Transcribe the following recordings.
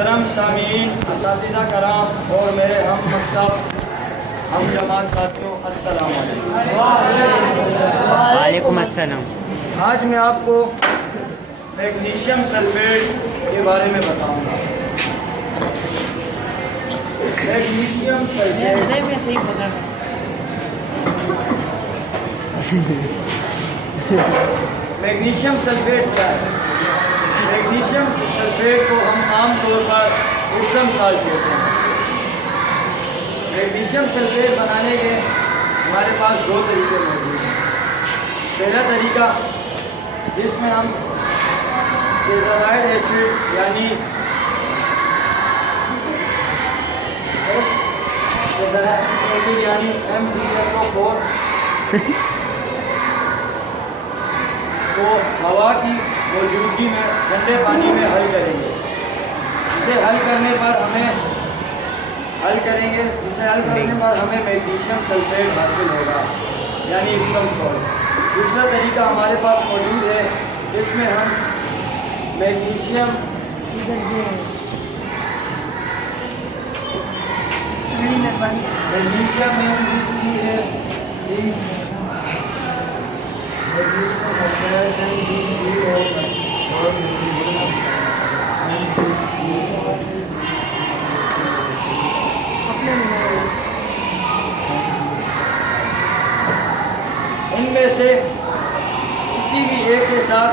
मोहतरम सामीन, असातिज़ा कराम और मेरे हम मकतब हम जमात साथियों, अस्सलाम वालेकुम अस्सलाम। आज मैं आपको मैग्नीशियम सल्फेट के बारे में बताऊंगा। मैग्नीशियम सल्फेट में सही पकड़ मैग्नीशियम सल्फेट क्या है? मैग्नीशियम सल्फेट को हम आम तौर पर इप्सम साल्ट कहते हैं। मैग्नीशियम सल्फेट बनाने के हमारे पास दो तरीके मौजूद हैं। पहला तरीका जिसमें हम टेट्रालाइड एसिड यानी एसिड यानी MgSO4 को हवा की मौजूदगी में ठंडे पानी में हल करेंगे। जिसे हल करने पर हमें मैग्नीशियम सल्फेट हासिल होगा यानी इप्सम सॉल्ट। दूसरा तरीका हमारे पास मौजूद है जिसमें हम मैग्नीशियम इनमें से किसी भी एक के साथ,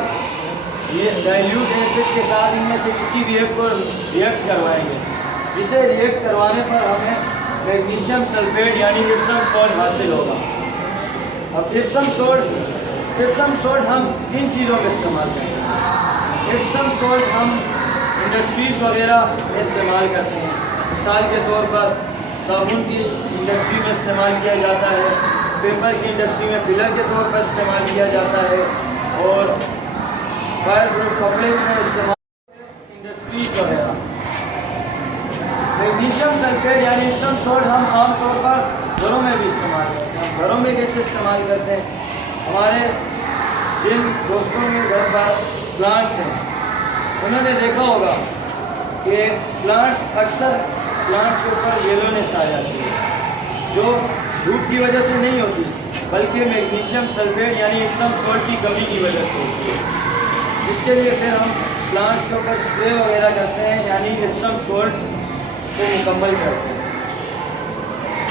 ये डाइल्यूट एसिड के साथ इनमें से किसी भी एक को रिएक्ट करवाएंगे, जिसे रिएक्ट करवाने पर हमें मैग्नीशियम सल्फेट यानी इप्सम सॉल्ट हासिल होगा। अब इप्सम सॉल्ट हम किन चीज़ों में इस्तेमाल करते हैं? इप्सम सॉल्ट हम इंडस्ट्रीज़ वगैरह में इस्तेमाल करते हैं। मिसाल के तौर पर साबुन की इंडस्ट्री में इस्तेमाल किया जाता है, पेपर की इंडस्ट्री में फिलर के तौर पर इस्तेमाल किया जाता है और फायर प्रूफ कपड़े में इस्तेमाल इंडस्ट्रीज वगैरह। मैग्नीशियम सल्फेट यानी इप्सम सॉल्ट हम आमतौर पर घरों में भी इस्तेमाल करते हैं। घरों में कैसे इस्तेमाल करते हैं? हमारे जिन दोस्तों के घर पर प्लांट्स हैं उन्होंने देखा होगा कि प्लांट्स के ऊपर येलोनेस आ जाती है, जो धूप की वजह से नहीं होती बल्कि मैग्नीशियम सल्फेट यानी इप्सम सॉल्ट की कमी की वजह से होती है। जिसके लिए फिर हम प्लांट्स के ऊपर स्प्रे वगैरह करते हैं यानी इप्सम सॉल्ट को मुकम्मल करते हैं।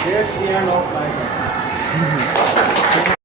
That's the end of my talk.